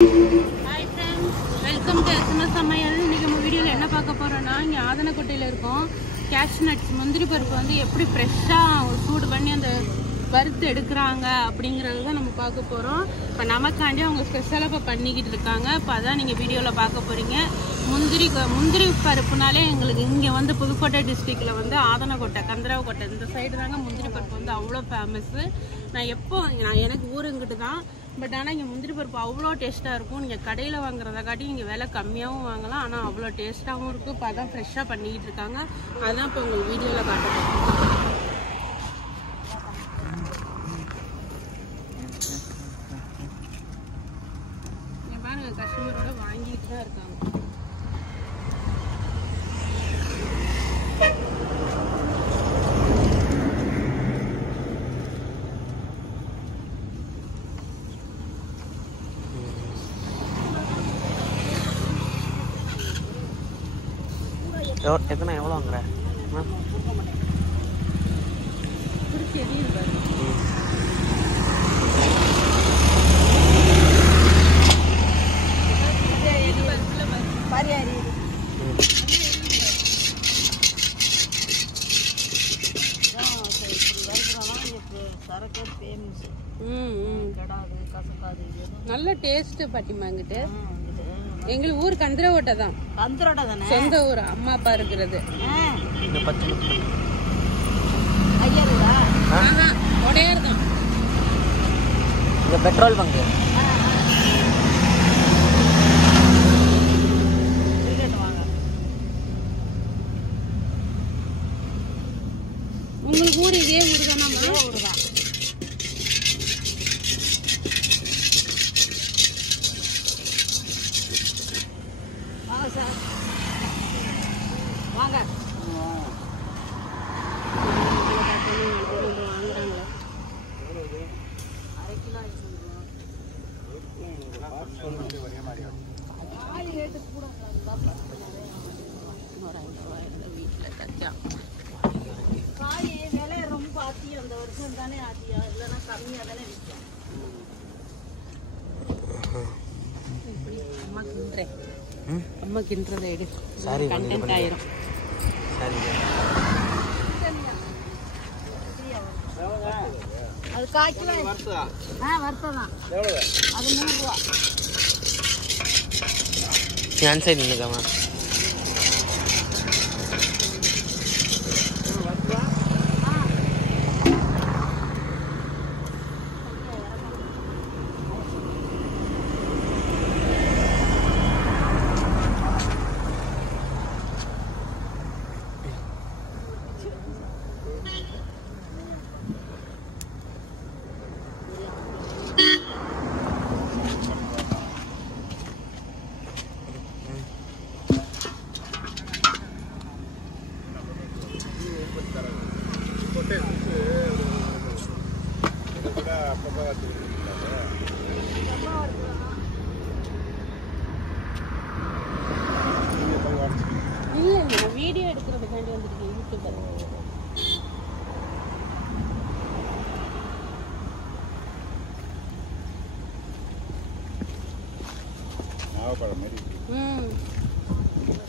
Hi friends, welcome to SMS சமையல். இன்னைக்கு நம்ம வீடியோல என்ன பார்க்க போறோம்னா, இங்க ஆதனக்கோட்டையில இருக்கோம் கேஷ்யூ நட்ஸ் முந்திரி பருப்பு வந்து எப்படி ஃப்ரெஷ்ஷா சூடு பண்ணி அந்த வறுத்து எடுக்கிறாங்க அப்படிங்கறது தான் நம்ம பார்க்க போறோம். இப்போ நமக்காண்டி அவங்க ஸ்பெஷலா இப்ப பண்ணிக்கிட்டு இருக்காங்க. இப்போ அதான் நீங்க வீடியோல பார்க்க போறீங்க. முந்திரி பருப்புனாலே எங்களுக்கு இங்க வந்து புதுக்கோட்டை டிஸ்ட்ரிக்ட்ல வந்து ஆதனக்கோட்டை கந்தராவக்கோட்டை இந்த சைடு தாங்க முந்திரி பருப்பு வந்து அவ்வளோ ஃபேமஸ். நான் எனக்கு ஊருங்கிட்டு தான், பட் ஆனால் இங்கே முந்திரி பருப்பு அவ்வளோ டேஸ்ட்டாக இருக்கும். நீங்கள் கடையில் வாங்குறத காட்டி இங்கே விலை கம்மியாகவும் வாங்கலாம், ஆனால் அவ்வளோ டேஸ்ட்டாகவும் இருக்கும். இப்போ அதான் ஃப்ரெஷ்ஷாக பண்ணிக்கிட்டு இருக்காங்க. அதுதான் இப்போ உங்களுக்கு வீடியோவில் காட்டுறேன். நீங்கள் பாருங்க, கஸ்டமரோட வாங்கிட்டு தான் இருக்காங்க. எத்தனை எவ்வளோ வாங்குற? நல்ல டேஸ்ட் பாட்டிமாங்கிட்டு. எங்களுக்கு ஊர் கந்தராவக்கோட்டை தான். கந்தராவக்கோட்டை தானே சொந்த ஊர், அம்மா அப்பா இருக்கிறது. உடையார் தான் இந்த பெட்ரோல் பங்கு. உங்களுக்கு ஊர் இதே ஊர் தானா? ஊர் தான். வாங்க அம்மா கிண்டுறதை எடு. சாரி கண்டென்ட் ஆயிரும். அது காய்க்கலாம் வருத்ததான். அது 100 ரூபா. நான் சைடு நின்னுக்கமா. இல்ல வீடியோ எடுக்கிறதுக்காண்டி வந்துருக்கேன் யூடியூபர்.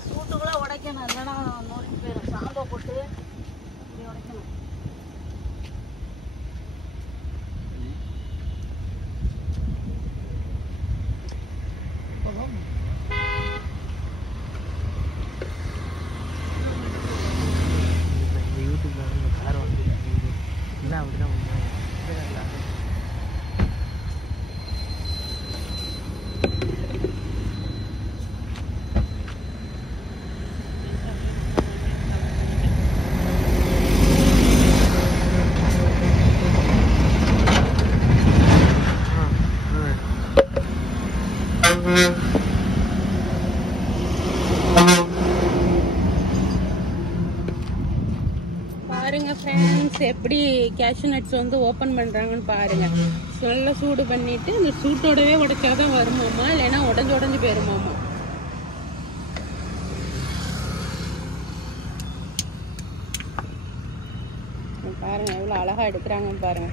சூட்டுக்குள்ள உடைக்கணும், இல்லைன்னா நோடி போயிடும். சாம்பை போட்டு இப்படி உடைக்கணும். யூடியூப்ல வந்து கார் வந்து இல்லை அப்படிதான் பாருங்க ஃப்ரெண்ட்ஸ், எப்படி கேஷ்யூ நட்ஸ் வந்து ஓப்பன் பண்றாங்கன்னு பாருங்க. நல்லா சூடு பண்ணிட்டு இந்த சூட்டோடவே உடைச்சாதான் வருமாமா, இல்லைன்னா உடஞ்சு போயிருமாமா. பாருங்க எவ்வளவு அழகா எடுக்கிறாங்கன்னு பாருங்க.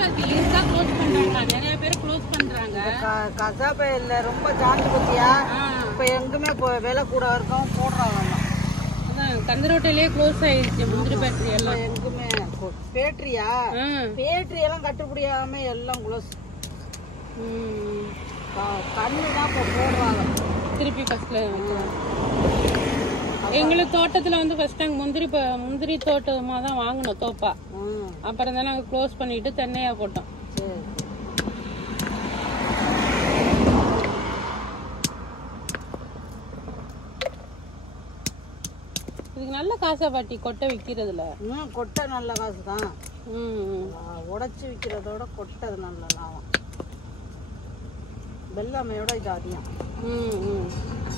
பாத்தி ஈஸியா க்ளோஸ் பண்றாங்க. நிறைய பேர் க்ளோஸ் பண்றாங்க. கசாப்பையில் ரொம்ப ஜாண்டு பத்தியா இப்போ எங்குமே இப்போ விலை கூட இருக்கும் போடுறாங்க. அதான் கந்தரோட்டையிலேயே க்ளோஸ் ஆயிடுச்சு முந்திரி பேட்டரி எல்லாம். எங்குமே பேட்டரியா பேட்டரி எல்லாம் கட்டுப்படியாம எல்லாம் க்ளோஸ். கண்ணு தான் இப்போ போடுவாங்க திருப்பி ஃபர்ஸ்ட்ல. எங்களுக்கு தோட்டத்துல வந்து ஃபர்ஸ்ட் நாங்கள் முந்திரி தோட்டமாக தான் வாங்கினோம் தோப்பா. அப்புறம் தான் நாங்கள் க்ளோஸ் பண்ணிட்டு தென்னையா போட்டோம். இதுக்கு நல்ல காசா பாட்டி கொட்டை விற்கிறதுல? கொட்டை நல்ல காசு தான். உடைச்சி விற்கிறதோட கொட்டை அது நல்ல லாபம். வெள்ளாமையோட இது அதிகம்.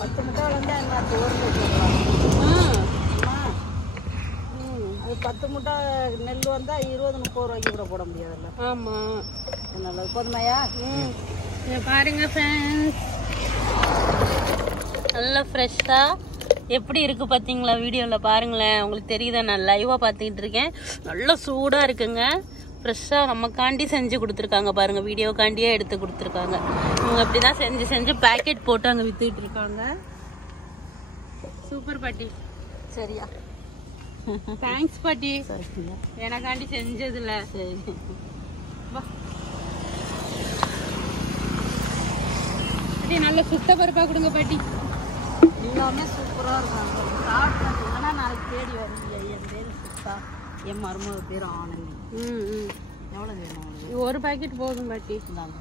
10 முட்டை வளர்ந்தா என்ன அது 10 முட்டை நெல் வந்தா 20-30 ரூபாய்க்கு கூட போட முடியாதுல்ல. ஆமா நல்லது. போதுமையா? பாருங்க ஃப்ரெண்ட்ஸ், நல்லா ஃப்ரெஷ்ஷா எப்படி இருக்கு பார்த்தீங்களா? வீடியோவில் பாருங்களேன், உங்களுக்கு தெரியுதா? நான் லைவாக பார்த்துக்கிட்டு இருக்கேன். நல்லா சூடாக இருக்குங்க. ஃப்ரெஷ்ஷாக நமக்காண்டி செஞ்சு கொடுத்துருக்காங்க பாருங்கள். வீடியோக்காண்டியே எடுத்து கொடுத்துருக்காங்க. இவங்க அப்படி தான் செஞ்சு பேக்கெட் போட்டு அங்கே விற்றுக்கிட்டு இருக்காங்க. சூப்பர் பாட்டி. சரியா? தேங்க்ஸ் பாட்டி, எனக்காண்டி செஞ்சதில்ல. சரி பாட்டி, நல்ல சுத்த பருப்பாக கொடுங்க பாட்டி. எல்லாமே சூப்பராக இருக்கும். சாப்பிட்டா நாளைக்கு தேடி வருவீங்க. என் பேர் சுத்தா, என் மருமக பேர் ஆனந்தி. எவ்வளோ வேணும் உங்களுக்கு? ஒரு பாக்கெட் போதும் பாட்டி. இந்தாங்க.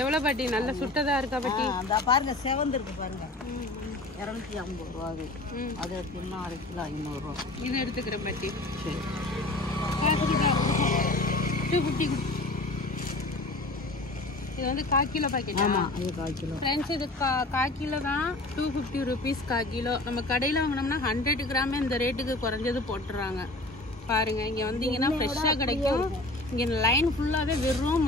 எவ்வளோ பாட்டி? நல்ல சுட்டதாக இருக்கா பாட்டி? அந்த பாருங்க செவந்து இருக்கு பாருங்க. 250 ரூபா. அது எடுத்தீங்கன்னா 1/2 கிலோ 500 ரூபா. இது எடுத்துக்கிறேன் பாட்டி. சரி. 250. இது வந்து 1/4 கிலோ பாக்கெட். ஆமாம், இது 1/4 கிலோ. ஃப்ரெண்ட்ஸ், இது 1/4 கிலோ தான் 250 rupees 1/4 கிலோ. நம்ம கடையில் வாங்கினோம்னா 100 கிராமே இந்த ரேட்டுக்கு குறைஞ்சது போட்டுறாங்க. பாருங்க, இங்கே வந்தீங்கன்னா ஃப்ரெஷ்ஷாக கிடைக்கும். இங்கே லைன் ஃபுல்லாகவே வெறும்